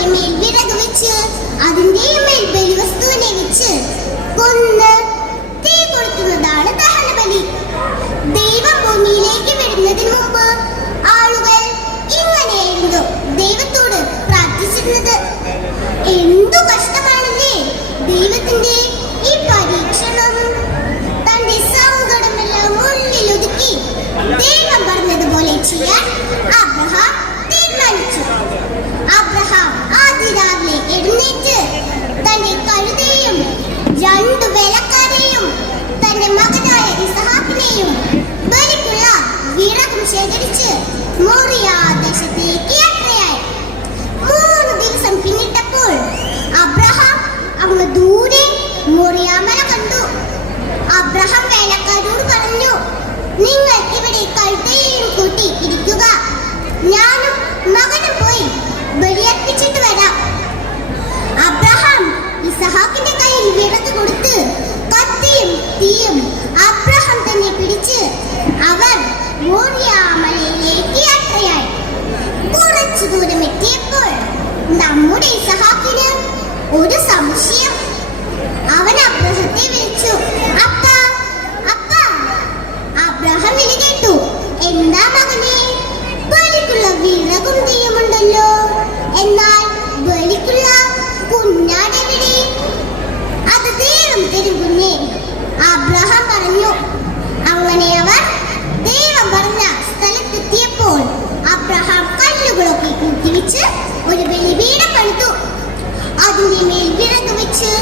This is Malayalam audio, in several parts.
അതിന്റെ മേൽ വിറക് വെച്ച് അതിന്റെ മേൽ ബലിവസ്തുവിനെ വെച്ച് കൊന്ന് തീ കൊളുത്തുന്നതാണ് ദഹനബലി. ദൈവം ഭൂമിയിലേക്ക് വരുന്നതിന് മുമ്പ് ആളുകൾ ഇങ്ങനെയായിരുന്നു ദൈവത്തോട് പ്രാർത്ഥിച്ചിരുന്നത്. എന്തു കഷ്ടമാണല്ലേ ദൈവത്തിന്റെ ഈ പരീക്ഷണം. തന്റെ സങ്കടമെല്ലാം ഉള്ളിലൊതുക്കി ദൈവം പറഞ്ഞതുപോലെ ചെയ്യാൻ അബ്രഹാം തീരുമാനിച്ചു. അബ്രഹാം ആദ്യ രാവിലെ എഴുന്നേറ്റ് തന്റെ കഴുതയെയും 2 വേലക്കാരെയും തന്റെ മകനായ ഇസഹാക്കിനെയും ബലിക്കുള്ള വിറകും ശേഖരിച്ച് മോറിയ ദേശത്തേക്ക് യാത്രയായി. 3 ദിവസം പിന്നിട്ടപ്പോൾ അബ്രഹാം അങ്ങ് ദൂരെ മോറിയ മല കണ്ടു. അബ്രഹാം വേലക്കാരോട് പറഞ്ഞു, നിങ്ങൾ ഇവിടെ കഴുതയെയും കൂട്ടി ഇരിക്കുക, ഞാനും മകനും പോയി ബലിയർപ്പിച്ചിട്ട് വരാം. അബ്രഹാം ഇസഹാക്കിന്റെ കയ്യിൽ വിറക് കൊടുത്ത് കത്തിയും തീയും അബ്രഹാം തന്നെ പിടിച്ച് അവർ മോറിയ മലയിലേക്ക് യാത്രയായി. കുറച്ചു ദൂരം എത്തിയപ്പോൾ നമ്മുടെ ഇസഹാക്കിന് ഒരു സംശയം. അവൻ അബ്രഹത്തെ വിളിച്ചു, അപ്പാ അപ്പാ. അബ്രഹാം വിളി കേട്ടു. എന്താ മകനെ? ബലിക്കുള്ള വിറകും തീയുമുണ്ടല്ലോ, എന്നാൽ ബലിക്കുള്ള കുഞ്ഞാടെവിടെ? അത് ദൈവം തരും കുഞ്ഞേ, അബ്രഹാം പറഞ്ഞു. അങ്ങനെ അവർ ദൈവം പറഞ്ഞ സ്ഥലത്തെത്തിയപ്പോൾ അബ്രഹാം കല്ലുകളൊക്കെ കൂട്ടിവെച്ച് ഒരു ബലിപീഠം പണിതു. അതിന്റെ മേൽ വിറക് വെച്ച്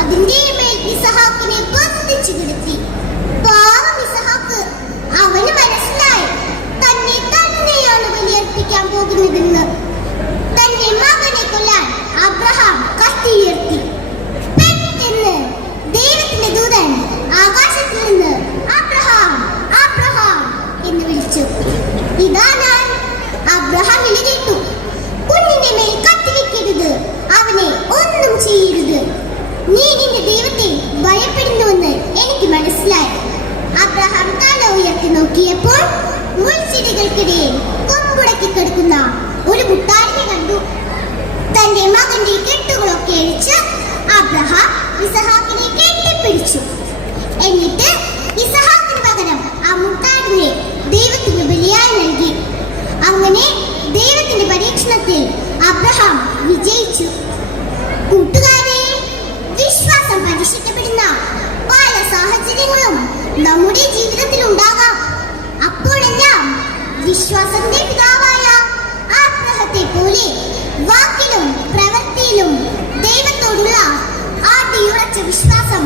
അതിന്റെ മേൽ ഇസഹാക്കിനെ ബന്ധിച്ചു കിടത്തി. പാവം ഇസഹാക്ക്, അവന് മനസ്സിലായി തന്നെ തന്നെയാണ് ബലിയർപ്പിക്കാൻ പോകുന്നതെന്ന്. തന്റെ മകനെ കൊല്ലാൻ അബ്രഹാം കത്തി ഉയർത്തി. പെട്ടെന്ന് ദൈവത്തിന്റെ ദൂതൻ ആകാശത്തിൽ നിന്ന് അബ്രഹാം അബ്രഹാം എന്ന് വിളിച്ചു. ഇതാ ഞാൻ. അബ്രഹാം വിളി കേട്ടു. കുഞ്ഞിന്റെ മേൽ കത്തിവെക്കരുത്, അവനെ ഒന്നും ചെയ്യരുത്. നീ നിന്റെ ദൈവത്തെ ഭയപ്പെടുന്നുവെന്ന് എനിക്ക് മനസ്സിലായി. അബ്രഹാം തല ഉയർത്തി നോക്കിയപ്പോൾ മുൾച്ചെടികൾക്കിടയിൽ കൊമ്പുടക്കി കിടക്കുന്ന ഒരു മുട്ടാടിനെ കണ്ടു. തന്റെ മകന്റെ കെട്ടുകളൊക്കെ അഴിച്ച് അബ്രഹാം ഇസഹാക്കിനെ കെട്ടിപ്പിടിച്ചു. എന്നിട്ട് ഇസഹാക്കിന് പകരം ആ മുട്ടാടിനെ ദൈവത്തിന് ബലിയായി നൽകി. അങ്ങനെ ദൈവത്തിന്റെ പരീക്ഷണത്തിൽ അബ്രഹാം വിജയിച്ചു. കൂട്ടുകാരെ, വിശ്വാസം പരീക്ഷിക്കപ്പെടുന്ന പല സാഹചര്യങ്ങളും നമ്മുടെ ജീവിതത്തിൽ ഉണ്ടാകാം. അപ്പോഴെല്ലാം വിശ്വാസത്തിന്റെ പിതാവായ അബ്രഹത്തെ പോലെ വാക്കിലും പ്രവൃത്തിയിലും ദൈവത്തോടുള്ള അടിയുറച്ച വിശ്വാസം